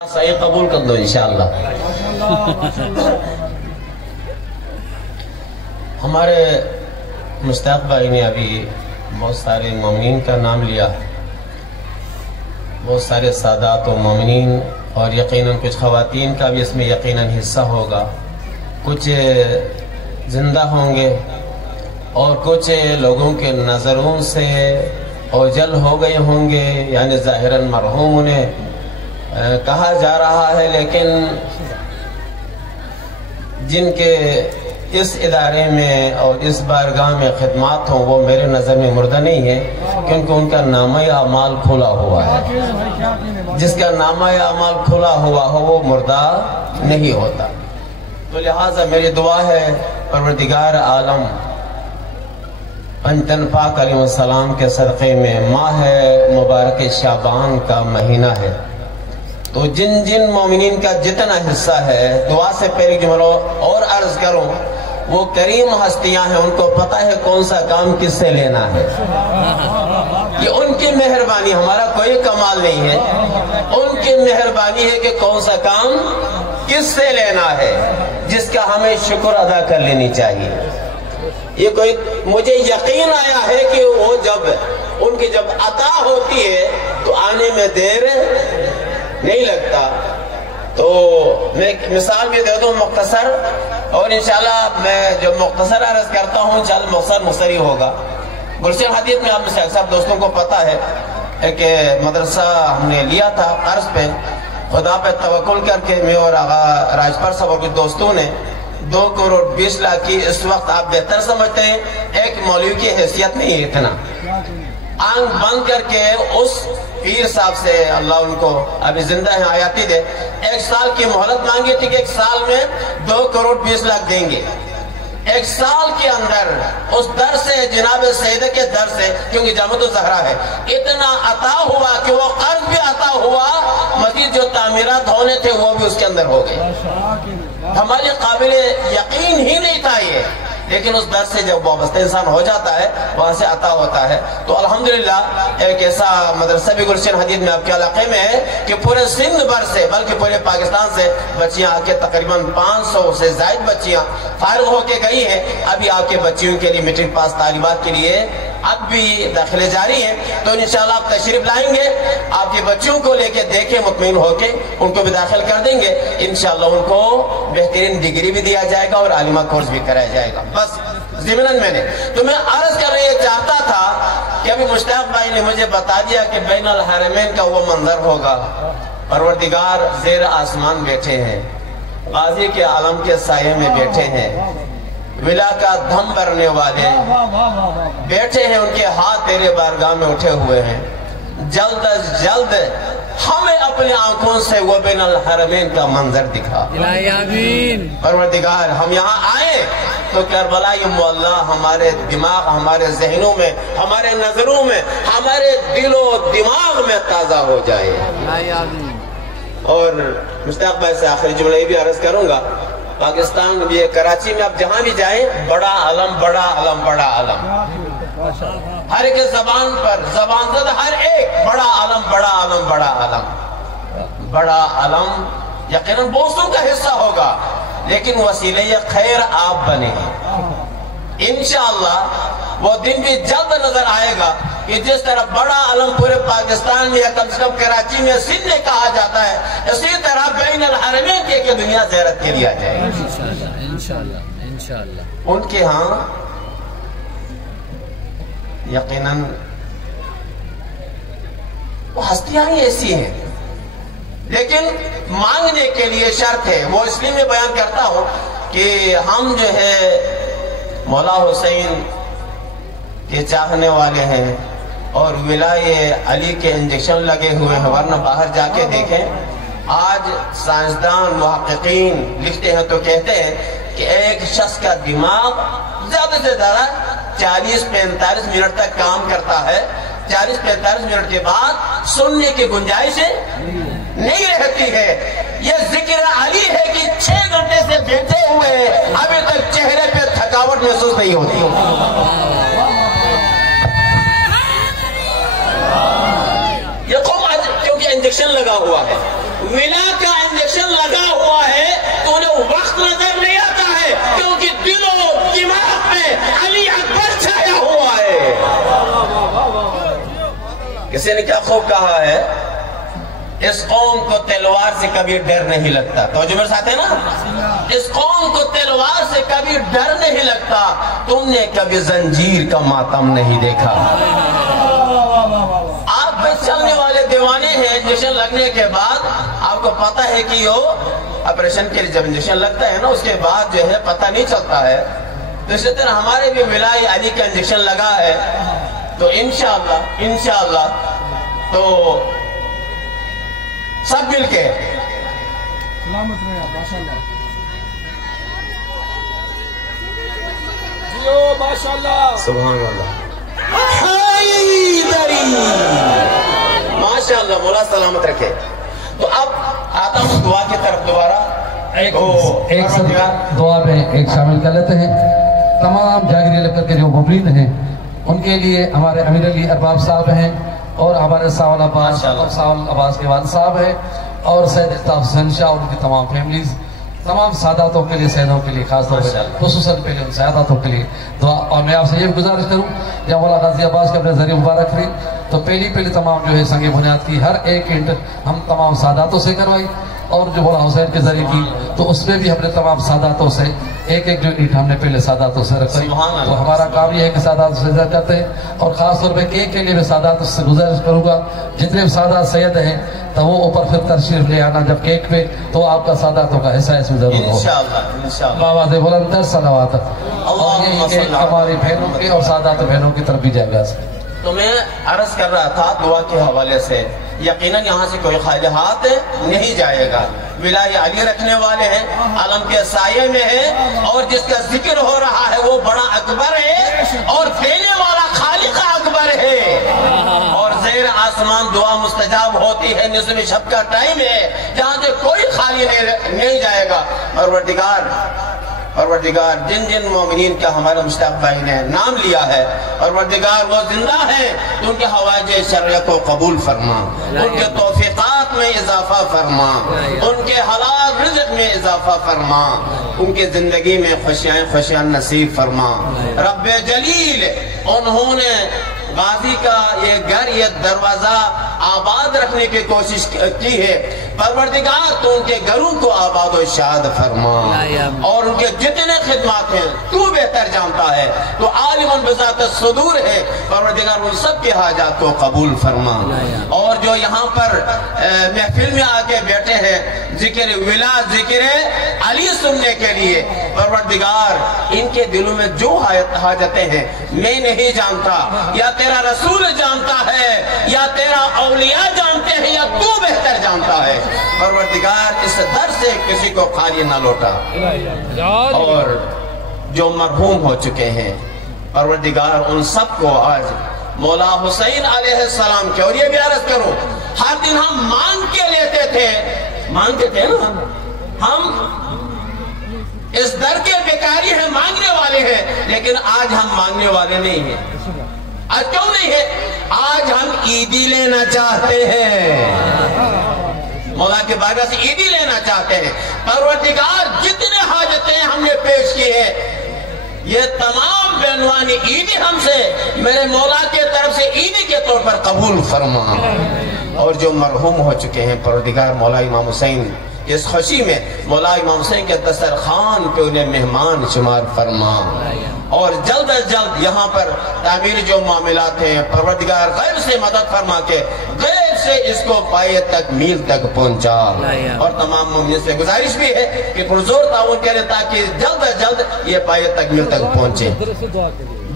صحیح قبول کر دو انشاءاللہ۔ ہمارے مشتاق بھائی نے ابھی بہت سارے مومنین کا نام لیا، بہت سارے سادات و مومنین، اور یقیناً کچھ خواتین کا بھی اس میں یقیناً حصہ ہوگا، کچھ زندہ ہوں گے اور کچھ لوگوں کے نظروں سے اوجل ہو گئے ہوں گے، یعنی ظاہراً مرحوم انہیں کہا جا رہا ہے، لیکن جن کے اس ادارے میں اور اس بارگاہ میں خدمات ہوں وہ میرے نظر میں مردہ نہیں ہے، کیونکہ ان کا نامہ اعمال کھلا ہوا ہے۔ جس کا نامہ اعمال کھلا ہوا ہو وہ مردہ نہیں ہوتا۔ تو لہٰذا میری دعا ہے پروردگار عالم پنجتن پاک علیہ السلام کے صدقے میں ماہ مبارک شعبان کا مہینہ ہے، تو جن جن مومنین کا جتنا حصہ ہے، دعا سے پہلے جملہ اور عرض کروں، وہ کریم ہستیاں ہیں، ان کو پتہ ہے کون سا کام کس سے لینا ہے۔ یہ ان کی مہربانی، ہمارا کوئی کمال نہیں ہے، ان کی مہربانی ہے کہ کون سا کام کس سے لینا ہے، جس کا ہمیں شکر ادا کر لینی چاہیے۔ یہ کوئی مجھے یقین آیا ہے کہ وہ ان کی جب عطا ہوتی ہے تو آنے میں دیر نہیں لگتا۔ تو میں ایک مثال بھی دے دوں مختصر، اور انشاءاللہ میں جو مختصر عرض کرتا ہوں انشاءاللہ مختصر ہی ہوگا۔ گلشن حدیث میں آپ میں سے اکثر دوستوں کو پتا ہے کہ مدرسہ ہم نے لیا تھا قرض پہ، خدا پہ توکل کر کے میں اور آغا راجپر صاحب اور کچھ دوستوں نے 2 کروڑ 20 لاکھ کی، اس وقت آپ بہتر سمجھتے ہیں ایک مولوی کی حیثیت نہیں ہے اتنا، آنکھ بند کر کے اس پیر صاحب سے، اللہ ان کو ابھی زندہ ہیں حیاتی دے، 1 سال کی مہلت مانگی تھی کہ 1 سال میں 2 کروڑ 20 لاکھ دیں گے۔ 1 سال کے اندر اس در سے، جناب سیدہ کے در سے، کیونکہ جامعۃ الزہرا ہے، اتنا عطا ہوا کہ وہ قرض بھی عطا ہوا، مزید جو تعمیرات ہونے تھے وہ بھی اس کے اندر ہو گئے۔ ہمارے قابل یقین ہی نہیں تھا یہ، لیکن اس در سے جب وابستہ انسان ہو جاتا ہے وہاں سے عطا ہوتا ہے۔ تو الحمدللہ ایک ایسا مدرسہ بھی گلشن حدیث میں آپ کے علاقے میں ہے کہ پورے سندھ بھر سے بلکہ پورے پاکستان سے بچیاں آ کے تقریباً 500 سے زائد بچیاں فارغ ہو کے گئی ہیں۔ ابھی آپ کے بچیوں کے لیے میٹرک پاس طالبات کے لیے اب بھی داخلے جاری ہیں، تو انشاءاللہ آپ تشریف لائیں گے، آپ کے بچوں کو لے کے دیکھیں، مطمئن ہو کے ان کو بھی داخل کر دیں گے، انشاءاللہ ان کو بہترین ڈگری بھی دیا جائے گا اور عالمہ کورس بھی کرایا جائے گا۔ بس ضمناً میں نے تو میں عرض کر رہے چاہتا تھا کہ ابھی مشتاق بھائی نے مجھے بتا دیا کہ بین الحرمین کا وہ منظر ہوگا، پروردگار زیر آسمان بیٹھے ہیں، غازی کے عالم کے سائے میں بیٹھے ہیں، ولا کا دھم بھرنے والے بیٹھے ہیں، ان کے ہاتھ تیرے بارگاہ میں اٹھے ہوئے ہیں، جلد از جلد ہمیں اپنی آنکھوں سے وہ بین الحرمین کا منظر دکھا۔ پروردگار ہم یہاں آئے تو کربلا معلیٰ ہمارے دماغ، ہمارے ذہنوں میں، ہمارے نظروں میں، ہمارے دل و دماغ میں تازہ ہو جائے۔ اور مشتاق بھائی سے آخری جملہ یہ بھی عرض کروں گا، پاکستان یہ کراچی میں آپ جہاں بھی جائیں، بڑا علم بڑا علم بڑا علم، ہر ایک زبان پر زبان زد ہر ایک بڑا علم بڑا علم بڑا علم بڑا علم، یقیناً بوسوں کا حصہ ہوگا، لیکن وسیلہ خیر آپ بنے۔ انشاءاللہ وہ دن بھی جلد نظر آئے گا کہ جس طرح بڑا علم پورے پاکستان میں یا کم سے کم کراچی میں سندھ میں کہا جاتا ہے، اسی طرح بین الحرمین کے دنیا زیارت کے لیے آ جائے انشاءاللہ۔ ان کے ہاں یقیناً وہ ہستیاں ہی ایسی ہیں، لیکن مانگنے کے لیے شرط ہے۔ وہ اس لیے میں بیان کرتا ہوں کہ ہم جو ہے مولا حسین کے چاہنے والے ہیں اور ولائے علی کے انجیکشن لگے ہوئے ہیں، ورنہ باہر جا کے دیکھیں، آج سائنسدان محققین لکھتے ہیں تو کہتے ہیں کہ ایک شخص کا دماغ زیادہ سے زیادہ 40-45 منٹ تک کام کرتا ہے، 40-45 منٹ کے بعد سننے کی گنجائش نہیں رہتی ہے۔ یہ ذکر علی ہے کہ 6 گھنٹے سے بیٹھے ہوئے ابھی تک چہرے پہ تھکاوٹ محسوس نہیں ہوتی۔ یہ قوم آج کیونکہ انجیکشن لگا ہوا ہے، ولا کا انجیکشن لگا ہوا ہے تو انہیں وقت نظر نہیں آتا ہے، کیونکہ دل و دماغ میں علی اکبر چھایا ہوا ہے۔ کسی نے کیا خوب کہا ہے، اس قوم کو تلوار سے کبھی ڈر نہیں لگتا۔ توجہ میرے ساتھ ہے نا، اس قوم کو تلوار سے کبھی ڈر نہیں لگتا، تم نے کبھی زنجیر کا ماتم نہیں دیکھا۔ آپ پہ چلنے والے دیوانے ہیں، انجیکشن لگنے کے بعد آپ کو پتا ہے کہ آپریشن کے لیے جب انجیکشن لگتا ہے نا، اس کے بعد جو ہے پتہ نہیں چلتا ہے۔ تو اسی طرح ہمارے بھی ولای علی کا انجیکشن لگا ہے، تو انشاءاللہ تو سب مل کے سلامت رہے ماشاءاللہ، ماشاءاللہ سبحان اللہ، حیدری ماشاءاللہ، مولا سلامت رکھے۔ تو اب آتا ہوں دعا کی طرف دوبارہ، ایک دعا میں ایک شامل کر لیتے ہیں۔ تمام جاگری لکر کے جو مبرین ہیں ان کے لیے ہمارے امیر علی ارباب صاحب ہیں، اور ہمارے ساول عباس کے والد صاحب ہیں، اور سید الطاف حسین شاہ اور ان کی تمام فیملیز، تمام ساداتوں کے لیے، سیدوں کے لیے، خاص طور پر خصوصاً پہلے ان ساداتوں کے لیے دعا۔ اور میں آپ سے یہ گزارش کروں، جب مولا غازی عباس کے اپنے ذریعے مبارک ہوئی تو پہلی تمام جو ہے سنگ بنیاد کی ہر ایک اینٹ ہم تمام ساداتوں سے کروائی، اور جو مولا حسین کے ذریعے کی تو اس میں بھی ہم نے تمام ساداتوں سے ایک جو اینٹ ہم نے پہلے ساداتوں سے رکھی۔ تو ہمارا کام یہ ہے کہ سادات سے زیادہ کرتے ہیں، اور خاص طور پہ کیک کے لیے میں سادات سے گزارش کروں گا، جتنے بھی سادات سید ہیں تو وہ اوپر پھر تشریف لے آنا جب کیک پہ، تو آپ کا ساداتوں کا حصہ اس میں ضرور ہو انشاءاللہ۔ بآواز بلند صلوات، اور یہ ہماری بہنوں کی اور سادات بہنوں کی طرف بھی جائے گا۔ تو میں عرض کر رہا تھا دعا کے حوالے سے، یقیناً یہاں سے کوئی خالی ہاتھ نہیں جائے گا۔ ولای علی رکھنے والے ہیں، عالم کے سائے میں ہیں، اور جس کا ذکر ہو رہا ہے وہ بڑا اکبر ہے، اور دینے والا خالق اکبر ہے، اور زیر آسمان دعا مستجاب ہوتی ہے۔ نصف شب کا ٹائم ہے جہاں سے کوئی خالی نہیں جائے گا۔ پروردگار جن مومنین کا ہمارے مشتاق بھائی نے نام لیا ہے، پروردگار وہ زندہ ہے تو ان کے حوائج شرعیہ کو قبول فرما، ان کے توفیقات میں اضافہ فرما، ان کے حلال رزق میں اضافہ فرما، ان کے زندگی میں خوشیاں نصیب فرما۔ رب جلیل، انہوں نے غازی کا یہ گھر، یہ دروازہ آباد رکھنے کی کوشش کی ہے، پروردگار تو ان کے گھروں کو آباد و شاد فرما، اور ان کے جتنے خدمات ہیں تو بہتر جانتا ہے، تو عالم بذات الصدور ہے، پروردگار ان سب کے حاجات کو قبول فرما۔ اور جو یہاں پر محفل میں آکے بیٹھے ہیں ذکر ولا، ذکر علی سننے کے لیے، پروردگار ان کے دلوں میں جو حاجتیں ہیں میں نہیں جانتا، یا تیرا رسول جانتا ہے، یا تیرا اولیاء جانتے ہیں، یا تو بہتر جانتا ہے۔ پروردگار اس در سے کسی کو خالی نہ لوٹا، اور جو مرحوم ہو چکے ہیں پروردگار ان سب کو آج مولا حسین علیہ السلام کے، اور یہ بھی عرض کروں، ہر دن ہم مانگتے تھے نا، ہم اس در کے بیکاری ہیں، مانگنے والے ہیں، لیکن آج ہم مانگنے والے نہیں ہیں۔ آج کیوں نہیں ہے؟ آج ہم عیدی لینا چاہتے ہیں، مولا کے بارگاہ سے عیدی لینا چاہتے ہیں۔ پروردگار جتنے حاجتیں ہم نے پیش کی ہیں، یہ تمام بینوانی عیدی ہم سے میرے مولا کے طرف سے عیدی کے طور پر قبول فرما، اور جو مرحوم ہو چکے ہیں پروردگار مولا امام حسین اس خوشی میں مولا امام حسین کے دسترخوان پہ انہیں مہمان شمار فرما، اور جلد از جلد یہاں پر تعمیر جو معاملات ہیں پروردگار غیب سے مدد فرما کے غیب سے اس کو پائے تک میل تک پہنچا، اور تمام مومنین سے گزارش بھی ہے کہ پرزور تعاون کرے تاکہ جلد از جلد یہ پائے تک میل تک پہنچے۔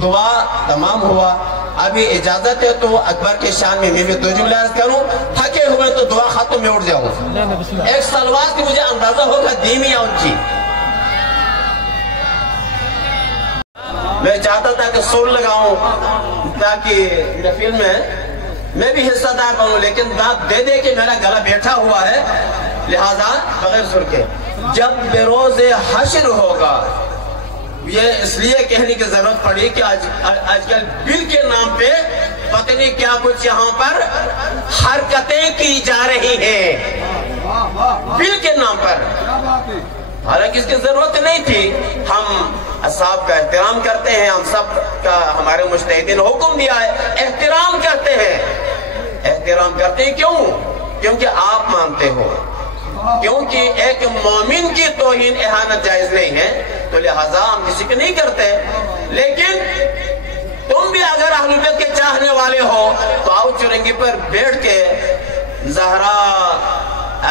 دعا تمام ہوا، ابھی اجازت ہے تو اکبر کے شان میں بھی دو جملے عرض کروں، تھکے ہوئے تو دعا ختم میں اٹھ جاؤں۔ ایک سلوات کی مجھے اندازہ ہوگا دھیمی یا اونچی، میں چاہتا تھا کہ سر لگاؤں تاکہ محفل میں میں بھی حصہ دار بنوں، لیکن بات دے دے کہ میرا گلا بیٹھا ہوا ہے، لہذا بغیر سر کے جب بروز حشر ہوگا، یہ اس لیے کہنے کی ضرورت پڑی کہ آج کل بل کے نام پہ پتہ نہیں کیا کچھ یہاں پر حرکتیں کی جا رہی ہیں بل کے نام پر، حالانکہ اس کی ضرورت نہیں تھی۔ ہم اصحاب کا احترام کرتے ہیں، ہم سب کا ہمارے مجتہدین نے حکم دیا ہے، احترام کرتے ہیں۔ احترام کرتے ہیں کیوں؟ کیونکہ آپ مانتے ہو، کیونکہ ایک مومن کی توہین اہانت جائز نہیں ہے، تو لہذا ہم کسی کو نہیں کرتے۔ لیکن تم بھی اگر اہل بیت کے چاہنے والے ہو تو آؤ چرنگی پر بیٹھ کے زہرا،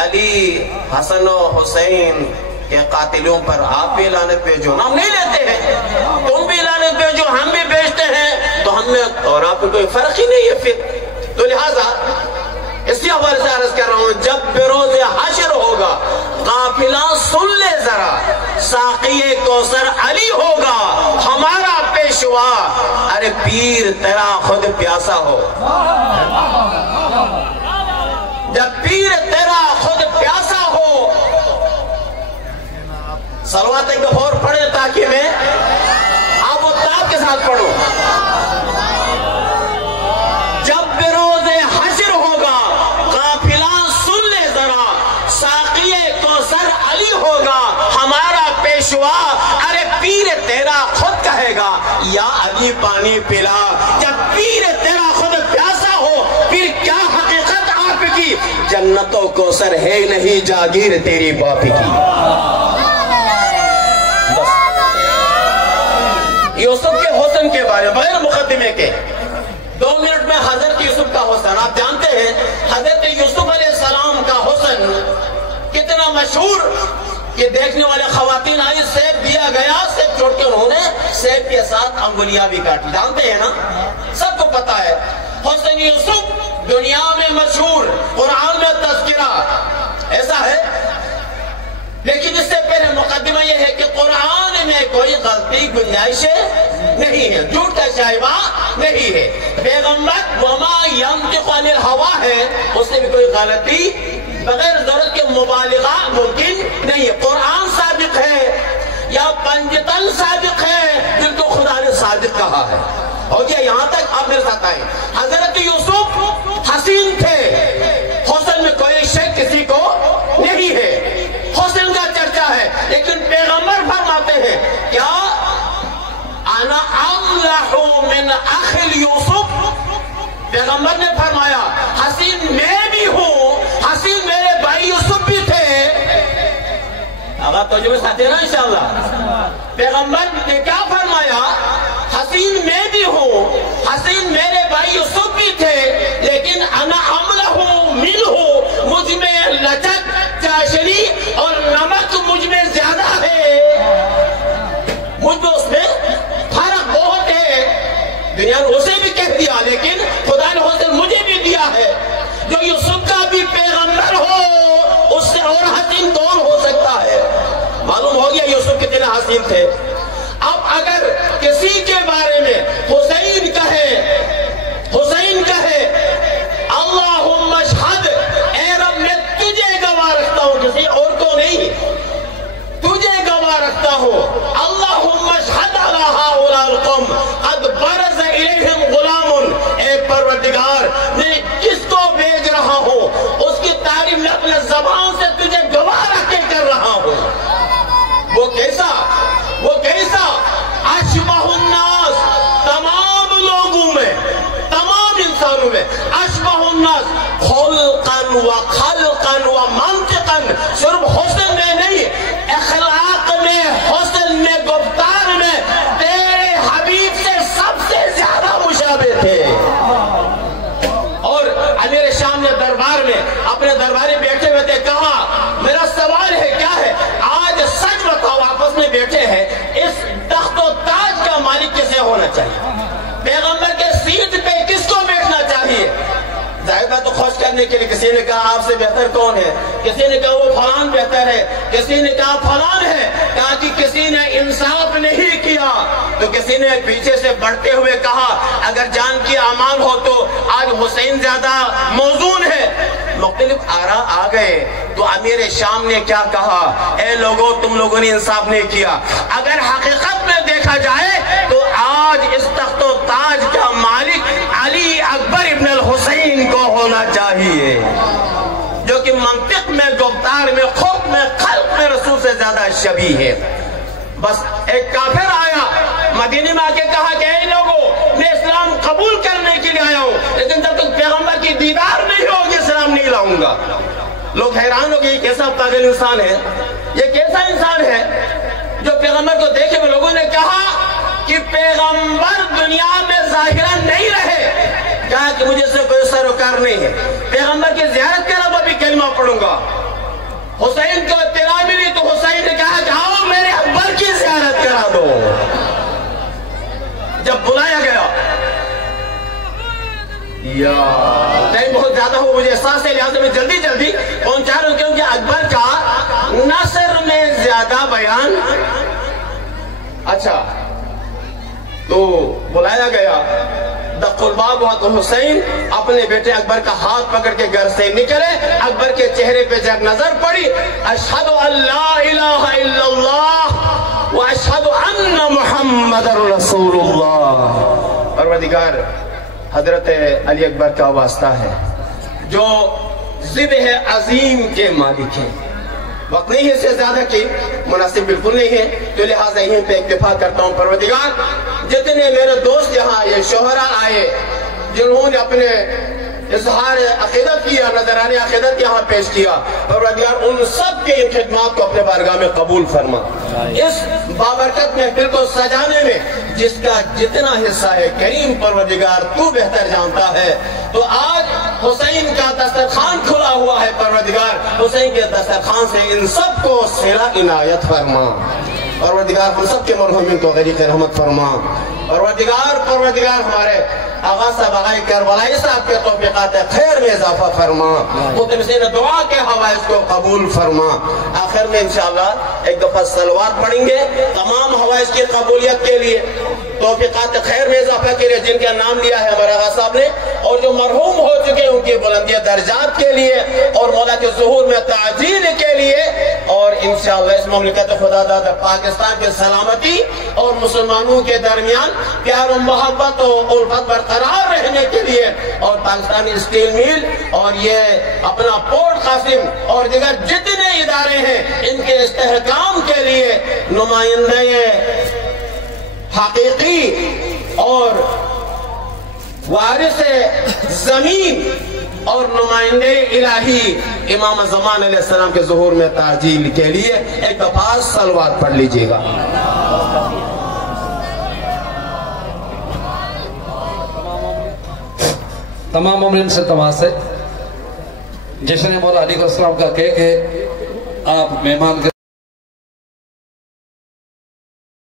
علی، حسن و حسین کے قاتلوں پر آپ بھی لعنت بھیجو، ہم نہیں لیتے ہیں، تم بھی لعنت بھیجو، ہم بھی بھیجتے ہیں، تو ہم میں اور آپ کو کوئی فرق ہی نہیں ہے پھر۔ تو لہذا اسی حوالے سے عرض کر رہا ہوں، جب بروز حشر ہوگا قافلہ سن لے ذرا، ساقی کوثر علی ہوگا ہمارا پیشوا، ارے پیر تیرا خود پیاسا ہو۔ جب پیر تیرا خود پیاسا ہو، صلوات ایک دفعہ اور پڑھیں تاکہ میں آپ وہ تاب کے ساتھ پڑھوں۔ جب بروز حشر ہوگا قافلہ سن لے ذرا، ساقی کوثر علی ہوگا ہمارا پیشوا، ارے پیر تیرا خود کہے گا یا علی پانی پلا۔ جب پیر تیرا خود پیاسا ہو پھر کیا حقیقت آپ کی، جنت و کوثر ہے نہیں جاگیر تیری باپ کی۔ یوسف کے حسن کے بارے میں بغیر مقدمے کے 2 منٹ میں حضرت یوسف کا حسن، آپ جانتے ہیں حضرت یوسف علیہ السلام کا حسن کتنا مشہور کہ دیکھنے والے خواتین آئی، سیب دیا گیا، سیب چھوڑ کے انہوں نے سیب کے ساتھ انگلیاں بھی کاٹی، جانتے ہیں نا، سب کو پتا ہے۔ حسن یوسف دنیا میں مشہور، قرآن میں تذکرہ ایسا ہے۔ لیکن اس سے پہلے مقدمہ یہ ہے کہ قرآن میں کوئی غلطی گنجائش نہیں ہے، جھوٹ کا شائبہ نہیں ہے۔ پیغمبر وما ینطق عن الہوا ہے، اس سے بھی کوئی غلطی بغیر ضرورت کے مبالغہ ممکن نہیں ہے۔ قرآن صادق ہے یا پنجتن صادق ہے، جن کو خدا نے صادق کہا ہے۔ ہو گیا یہاں تک، آپ میرے ساتھ آئیں۔ حضرت یوسف حسین تھے، حسن میں کوئی شک کسی کو نہیں ہے، حسن کا چرچا ہے، لیکن پیغمبر فرماتے ہیں کیا انا املح من اخ یوسف، پیغمبر نے فرمایا حسین میں بھی ہوں، حسین میرے بھائی یوسف بھی تھے۔ آغا توجہ میں ساتھ نا انشاءاللہ، پیغمبر نے کیا فرمایا، حسین میں بھی ہوں، حسین میرے بھائی یوسف بھی تھے، لیکن انا املح منہ، مجھ میں لچک، چاشنی اور نمک مجھ میں زیادہ ہے، مجھ میں اس میں فرق بہت ہے۔ دنیا نے اسے بھی کہہ دیا، لیکن خدا نے حسن مجھے بھی دیا ہے۔ جو یوسف کا بھی پیغمبر ہو اس سے اور حسین کون ہو سکتا ہے؟ معلوم ہو گیا یوسف کتنے حسین تھے۔ اب اگر کسی کے بارے میں حسین کہے اللہم اشہد، اے رب میں تجھے گواہ رکھتا ہوں، کسی اور کو نہیں، تجھے گواہ رکھتا ہوں، اللہم اشہد علی ہؤلاء القوم قد برز الیہم غلام، اے پروردگار میں جس کو بھیج رہا ہوں اس کی تعریف میں اپنے زبان سے تجھے گواہ رکھ کے کر رہا ہوں۔ وہ کیسا اشبہ الناس، تمام لوگوں میں، تمام انسانوں میں، اشبہ الناس خلقا و خلقا و منطقا، صرف حسن میں نہیں، اخلاق میں، حسن میں، گفتار میں تیرے حبیب سے سب سے زیادہ مشابہ تھے۔ اور امیر شام نے دربار میں اپنے درباری بیٹھے ہوئے تھے، کہا میرا سوال ہے، کیا ہے؟ آج سچ بتاؤ، آپس میں بیٹھے ہیں، اس تخت و تاج کا مالک کسے ہونا چاہیے؟ پیغمبر کے سیٹ پہ کس کو بیٹھنا چاہیے؟ ظاہر بات تو خوش کرنے کے لیے کسی نے کہا آپ سے بہتر کون ہے، کسی نے کہا وہ فلان بہتر ہے، کسی نے کہا فلان ہے، کہا کہ کسی نے انصاف نہیں کیا، تو کسی نے پیچھے سے بڑھتے ہوئے کہا اگر جان کی امان ہو تو آج حسین زیادہ موزون ہے۔ مختلف آراء آ گئے تو امیر شام نے کیا کہا، اے لوگوں تم لوگوں نے انصاف نہیں کیا، اگر حقیقت میں دیکھا جائے تو آج اس تخت و تاج کا مالک علی منطق میں، گفتار میں، خلق میں، خلق میں رسول سے زیادہ شبیہ ہے۔ بس ایک کافر آیا مدینے میں آ کے کہا کہ اے لوگوں میں اسلام قبول کرنے کے لیے آیا ہوں، لیکن جب تک پیغمبر کی دیدار نہیں ہوگی اسلام نہیں لاؤں گا۔ لوگ حیران ہو گئے یہ کیسا پاگل انسان ہے، یہ کیسا انسان ہے جو پیغمبر کو دیکھے ہوئے لوگوں نے کہا کہ پیغمبر دنیا میں ظاہراً نہیں رہے، کہا کہ مجھے سے کوئی سروکار نہیں ہے، پیغمبر کی زیارت کرا وہ بھی کلمہ پڑھوں گا۔ حسین کو اطلاع ملی تو حسین نے کہا کہ آؤ میرے اکبر کی زیارت کرا دو۔ جب بلایا گیا ٹائم بہت زیادہ ہو، مجھے احساس ہے لہٰذا میں جلدی جلدی پہنچا رہا ہوں، کیونکہ اکبر کا نثر میں زیادہ بیان۔ اچھا تو بلایا گیا، دق الباب ہوا تو حسین اپنے بیٹے اکبر کا ہاتھ پکڑ کے گھر سے نکلے، اکبر کے چہرے پہ جب نظر پڑی، اشہد ان لا الہ الا اللہ و اشہد ان محمد رسول اللہ۔ پروردگار حضرت علی اکبر کا واسطہ ہے جو ذبح عظیم کے مالک ہیں، وقت نہیں ہے اس سے زیادہ کی مناسب بالکل نہیں ہے، تو لہٰذا یہیں پہ اکتفا کرتا ہوں۔ پروردگار جتنے میرے دوست یہاں آئے، شوہرا آئے، جنہوں نے اپنے اظہار عقیدت کیا، نظرانِ عقیدت یہاں پیش کیا، پروردگار ان سب کے خدمات کو اپنے بارگاہ میں قبول فرما۔ اس بابرکت محفل کو سجانے میں جس کا جتنا حصہ ہے کریم پروردگار تو بہتر جانتا ہے، تو آج حسین کا دسترخوان کھلا ہوا ہے، پروردگار حسین کے دسترخوان سے ان سب کو صلہ عنایت فرما۔ پروردگار ہم سب کے مرحومین کو غریق رحمت فرما۔ پروردگار ہمارے آغا صاحب آغای کربلائی صاحب کے توفیقات خیر میں اضافہ فرما، متمسین دعا کے حوائج کو قبول فرما۔ آخر میں انشاءاللہ ایک دفعہ صلوات پڑھیں گے تمام حوائج کی قبولیت کے لیے، توفیقات خیر میں اضافہ کے لیے، جن کا نام لیا ہے ہمارے آغا صاحب نے، اور جو مرحوم ہو چکے ہیں ان کی بلندی درجات کے لیے، اور مولا کے ظہور میں تعجیل کے لیے، اور انشاءاللہ اس مملکت خدا داد پاکستان کے سلامتی اور مسلمانوں کے درمیان پیار و محبت و الفت برقرار رہنے کے لیے، اور پاکستانی اسٹیل میل اور یہ اپنا پورٹ قاسم اور دیگر جتنے ادارے ہیں ان کے استحکام کے لیے نمائندے حقیقی اور وارث زمین اور نمائندے الہی امام زمان علیہ السلام کے ظہور میں تعجیل کے لیے ایک دفعہ صلوات پڑھ لیجئے گا۔ تمام مومنین سے تماس ہے، جشن مولا علی علیہ السلام کا کیک ہے، آپ مہمان